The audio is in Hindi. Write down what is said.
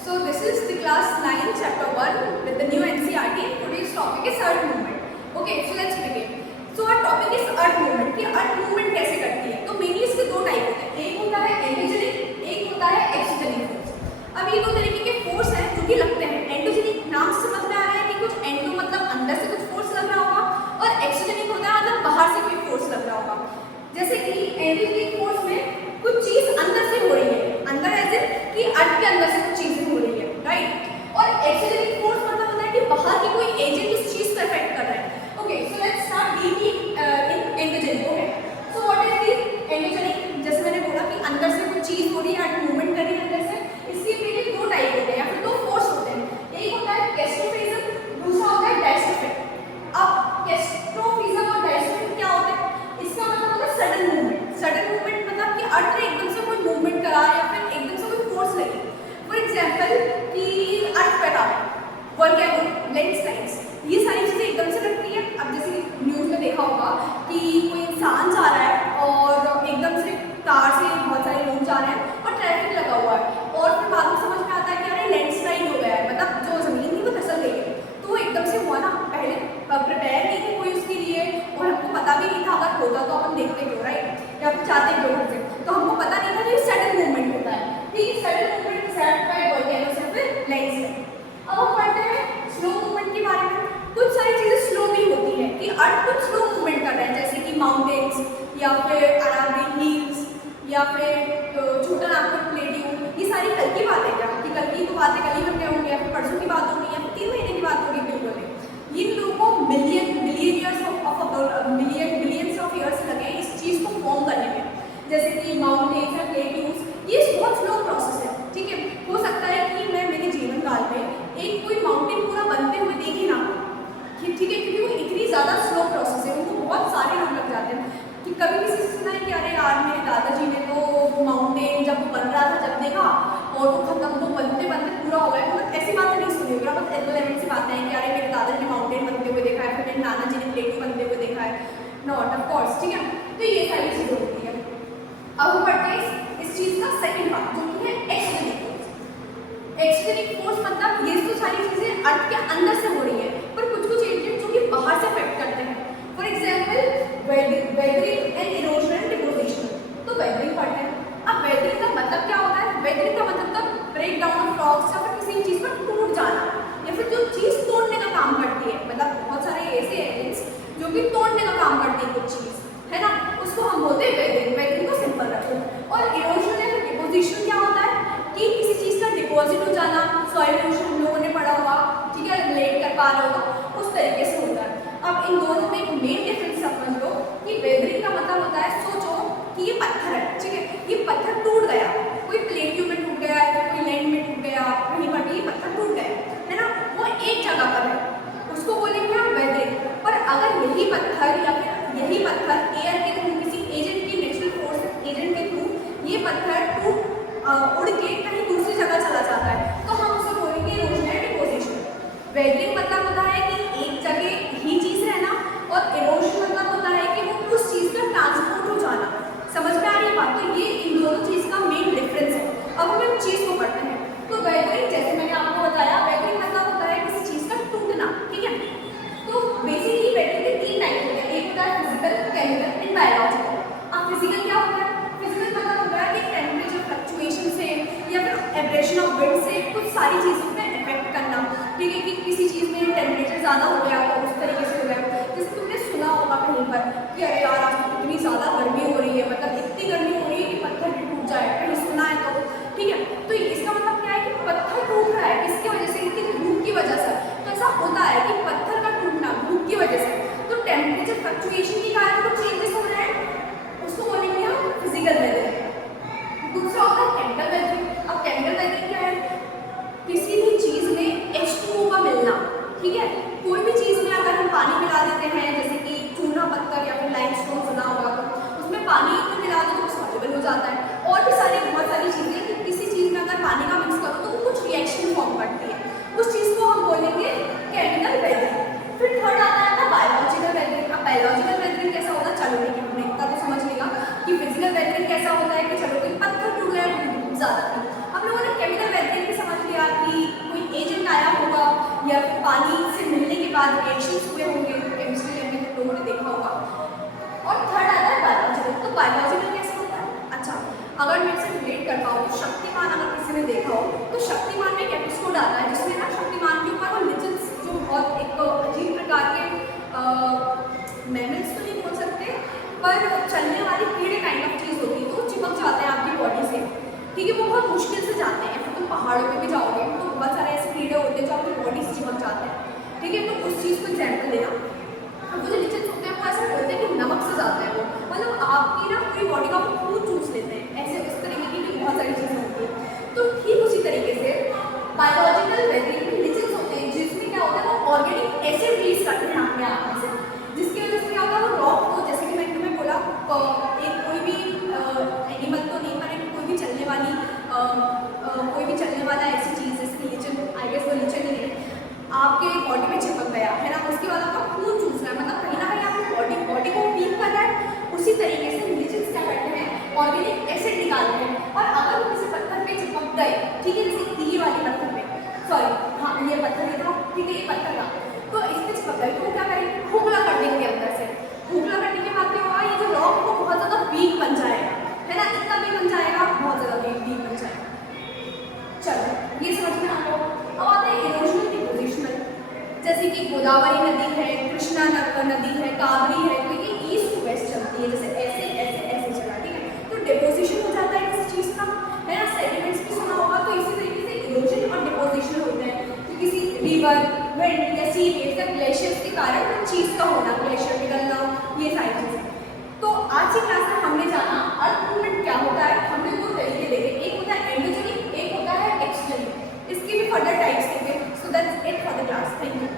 So this is the class 9 chapter 1 with the new NCERT. Today's topic is earth movement. Okay, so let's begin. So our topic is earth movement कि earth movement कैसे करती है. तो मेनली इसके दो टाइप होते हैं. एक होता है एंडोजेनिक, एक होता है एक्सोजेनिक फोर्स. अब ये दो तरीके के फोर्स हैं जो कि लगते हैं. एंडोजेनिक नाम से समझ में आ रहा है कि कुछ एंडो मतलब अंदर से कुछ फोर्स लग रहा होगा और एक्सोजेनिक होता है मतलब बाहर से कोई फोर्स लग रहा होगा. जैसे कि एंडोजेनिक फोर्स में कुछ चीज अंदर से हो रही है, अंदर ऐसे कि अर्थ के अंदर से कुछ चीजें हो रही है, राइट. और एक्सोजेनिक फोर्स मतलब होता है कि बाहर की कोई एजेंट उस चीज को अफेक्ट कर रहा है. Okay, so let's start deeply in endogenic. Okay, so what is this endogenic? जैसे मैंने बोला कि अंदर से कुछ चीज हो रही है, अर्थ मूवमेंट कर रही है अंदर से. इसके लिए दो टाइप होते हैं या फिर दो फोर्स होते हैं. एक होता है कैस्ट्रोफिज्म, दूसरा होता है डायस्ट्रोफिज्म. अब कैस्ट्रोफिज्म और डायस्ट्रोफिज्म क्या होता है? इसका मतलब होता है सडन मूवमेंट. सडन मूवमेंट मतलब कि अर्थ ने एकदम से कोई मूवमेंट करा या फिर एकदम से कोई फोर्स लगी. फॉर एग्जांपल कि अर्थ पर आ वोल्केनो, लैंडस्लाइड्स, ये सारी चीजें एकदम से लगती है. अब जैसे न्यूज में देखा होगा कि कोई इंसान जा रहा है और एकदम से कार से बहुत सारे लोग जा रहे हैं और ट्रैफिक लगा हुआ है और फिर बाद में समझ में आता है कि अरे लैंडस्लाइड हो गया है, मतलब जो जमीन थी वो फिसल गई है. तो वो एकदम से हुआ ना, पहले प्रिपेयर नहीं थे कोई उसके लिए और हमको पता भी नहीं था. अगर होता तो अपन देखते क्यों, राइट, या फिर चाहते क्यों घर से. तो हमको पता नहीं था कि सडन मूवमेंट होता है. ठीक है, sudden movement set by volcano से फिर लैंडस्लाइड. अब हम पढ़ते हैं स्लो मूवमेंट के बारे में. कुछ सारी चीजें स्लो भी होती है कि अर्थ कुछ स्लो मूवमेंट कर रहे हैं, जैसे कि माउंटेन्स या फिर अराबियन हिल्स या फिर छोटा नागपुर प्लेट्यू. ये सारी कल की बात है क्या कि कल की तो बातें कल ही बन गए होंगे या फिर परसों की बात होगी या फिर 3 महीने की बात होगी. बिल्कुल ये लोगों को बिलियंस ऑफ ईयर्स लगे इस चीज को फॉर्म करने में. जैसे कि माउंटेन्स या प्लेट्यूज, ये बहुत स्लो प्रोसेस है. ठीक है, हो सकता है कि मैं मेरे जीवन काल में एक कोई माउंटेन पूरा बनते हुए देखी ना. ठीक है, क्योंकि वो इतनी ज़्यादा स्लो प्रोसेस है, उनको बहुत सारे लोग लग जाते हैं. कि कभी किसी से सुना है कि अरे यार मेरे दादाजी ने तो माउंटेन जब वो बन रहा था जब देखा और वो खत्म, वो बनते बनते पूरा हो गया. मतलब ऐसी बातें नहीं सुनी होगी. बस एलेवेंट से बातें हैं कि अरे मेरे दादाजी ने माउंटेन बनते हुए देखा है, फिर मेरे नाना जी ने प्लेटू बनते हुए देखा है. Not of course. ठीक है, तो ये सारी चीज़ें होती है. अब हम पढ़ते हैं इस चीज़ का सेकेंड पार्ट जो कि है एक्सोजेनिक फोर्स. एक्सोजेनिक फोर्स मतलब ये तो सारी चीज़ें अर्थ के अंदर से हो रही है पर कुछ कुछ एजेंट जो कि बाहर से अफेक्ट करते हैं. For example weathering and erosion and deposition. तो वेदरिंग पढ़ते हैं. अब वेदरिंग का मतलब क्या होता है? वेदरिंग का मतलब तो ब्रेक डाउन ऑफ रॉक्स या फिर किसी चीज़ पर टूट जाना या फिर जो चीज़ तोड़ने का काम करती है. मतलब बहुत सारे ऐसे एजेंट्स जो कि तोड़ने का काम करती है कुछ चीज़, है ना, उसको हम बोलते हैं वेदरिंग. वेदरिंग को सिंपल रखो. और इरोजन एंड डिपोजिशन क्या होता है कि किसी चीज़ का डिपॉजिट हो जाना. सॉइल इरोजन हम लोगों ने पढ़ा होगा, ठीक है, रिलेट कर पा रहे होगा, उस तरीके से होता है. अब इन दोनों में एक मेन डिफरेंस समझ लो कि वेदरिंग का मतलब होता है, सोचो कि ये पत्थर है, ठीक है, ये पत्थर टूट गया, कोई प्लेट्यू में टूट गया या कोई लैंड में टूट गया, कहीं पर भी ये पत्थर टूट गया, है ना, वो एक जगह पर है, उसको बोलेंगे हम वेदरिंग. पर अगर यही पत्थर या फिर यही पत्थर एयर के थ्रू किसी एजेंट की नेचुरल फोर्स एजेंट के थ्रू ये पत्थर उड़ के कहीं दूसरी जगह चला जाता है तो हम उसे बोलेंगे इरोजन एंड डिपोजिशन. वेदरिंग मतलब होता है कि एक जगह ही चीज़ रहना और इरोजन मतलब होता है कि वो उस चीज़ का ट्रांसपोर्ट हो जाना. समझ में आ रही है बात? तो ये इन दोनों चीज़ का मेन डिफरेंस है. अब हम इस चीज़ को पढ़ते हैं. तो वेदरिंग जैसे मैंने आपको बताया, वेदरिंग मतलब होता है किसी चीज़ का टूटना. ठीक है, तो बेसिकली वेदरिंग के 3 टाइप होते हैं. एक होता है फिजिकल, केमिकल एंड बायोलॉजिकल. अब फिजिकल क्या होता है? फिजिकल मतलब होता है कि टेम्परेचर फ्लक्चुएशन से या फिर एब्रेशन ऑफ विंड से कुछ सारी चीज़ों पे इफेक्ट करना. ठीक है, कि किसी चीज़ में टेम्परेचर ज़्यादा हो गया तो उस तरीके से हो गया. जैसे तुमने सुना होगा कहीं पर कि अरे यार आज तो इतनी ज़्यादा गर्मी हो रही है, मतलब इतनी गर्मी हो रही है कि पत्थर भी टूट जाए. कहीं सुना है तो ठीक है. तो इसका मतलब क्या है कि पत्थर टूट रहा है, किसकी वजह से? इतनी धूप की वजह से. तो ऐसा होता है कि पत्थर का टूटना धूप की वजह से. तो टेम्परेचर फ्लक्चुएशन के कारण कुछ चेंजेस हो रहे हैं, उसको बोलेंगे हम फिजिकल वेदरिंग. दूसरा होता है केमिकल वेदरिंग. अब केमिकल वेदरिंग क्या है? किसी भी चीज़ में H2O का मिलना. ठीक है, कोई भी चीज़ में अगर हम पानी मिला देते हैं, जैसे कि चूना पत्थर या फिर लाइमस्टोन सुना होगा, तो उसमें पानी तो मिला दो तो सॉल्युबल हो जाता है. और भी बहुत सारी चीज़ें कि किसी चीज़ में अगर पानी का मिक्स करो तो कुछ रिएक्शन फॉर्म करती है, उस चीज़ को हम बोलेंगे केमिकल वेदरिंग. फिर थर्ड आता है बायोलॉजिकल वेदरिंग. अब बायोलॉजिकल वेदरिंग कैसा होता है? चलो देखिए, हमने इतना तो समझ लिया कि फिजिकल वेदरिंग कैसा होता है कि चलो कोई पत्थर टूट गया, ज़्यादा थी. हम लोगों ने केमिकल वेदरिंग भी समझ लिया अगर मैं इससे रिलेट कर पाऊँ तो शक्तिमान अगर किसी ने देखा हो तो शक्तिमान में एक एपिसोड आता है जिसमें ना शक्तिमान के ऊपर वो लिजेंड्स जो बहुत एक अजीब प्रकार के मैमल्स तो नहीं बोल सकते पर चलने वाली कीड़े काइंड ऑफ चीज़ होती है, तो चिपक जाते हैं आपकी बॉडी से, ठीक है। वो बहुत मुश्किल से जाते हैं, फिर तुम पहाड़ों पे भी जाओगे तो बहुत सारे ऐसे कीड़े होते हैं जो आपकी बॉडी से चिपक जाते हैं, ठीक है। तो उस चीज़ को एग्जाम्पल देना। अब वो जो लिजेंड्स होते हैं वो ऐसा बोलते हैं कि नमक से जाते हैं वो, मतलब आपकी ना पूरी बॉडी का वो खून चूस लेते हैं, ऐसे इस तरीके की भी बहुत सारी चीज़ें होती हैं। तो ठीक उसी तरीके से बायोलॉजिकल वेरिएबल लिजेंड्स होते हैं जिसमें क्या होता है वो ऑर्गेनिक एसिड रिलीज करते हैं आपके आप में से, जिसकी वजह से क्या होता है वो रॉक को, जैसे कि मैंने तुम्हें बोला एक कोई भी एनिमल तो नहीं पर एक कोई भी चलने वाला ऐसी चीज़ जैसे लिजेंड, आई गेस वो लिजेंड ही है, आपके बॉडी में चिपक गया है ना, उसके बाद आपका खून चूस रहा है, मतलब कहीं ना कहीं आपकी बॉडी को वीक कर रहा है। उसी तरीके से लिजेंड्स क्या करते हैं ऑर्गेनिक एसिड निकालते हैं, और अगर वो किसी पत्थर पे चिपक गए, ठीक है, जैसे ये वाली पत्थर पे, सॉरी हाँ ये पत्थर इतना, ठीक है ये पत्थर का, तो इस पे चिपक गए तो वो क्या करेंगे खोखला कर देंगे अंदर से, खोखला करने के बाद क्या होगा ये जो रॉक वो बहुत ज़्यादा वीक बन जाएगा, है ना, इतना भी बन जाएगा, बहुत ज़्यादा वीक बन जाएगा। चलो ये समझ में आ गया। अब आते हैं इरोजनल डिपोजिशनल, जैसे कि गोदावरी नदी है, कृष्णा नदी है, कावेरी है, तो ये ईस्ट टू वेस्ट चलती है, जैसे ऐसे ऐसे ऐसे चला, ठीक है। तो डिपोजिशन हो जाता है किसी चीज़ का, है ना, सेडिमेंट्स भी सुना होगा, तो इसी तरीके से इरोजन और डिपोजिशन होते हैं। तो किसी रिवर, विंड या सी वेव्स या ग्लेशियर्स के कारण उस चीज़ का होना, ग्लेशियर पिघलना, ये सारी चीज़ें। तो आज की क्लास में हमने जाना अर्थ मूवमेंट क्या होता है, हमने दो तरीके देखे, एक होता है एंडोजेनिक, एक होता है एक्सोजेनिक, इसकी भी फर्दर टाइप्स देंगे। So that's it for the class, thank you.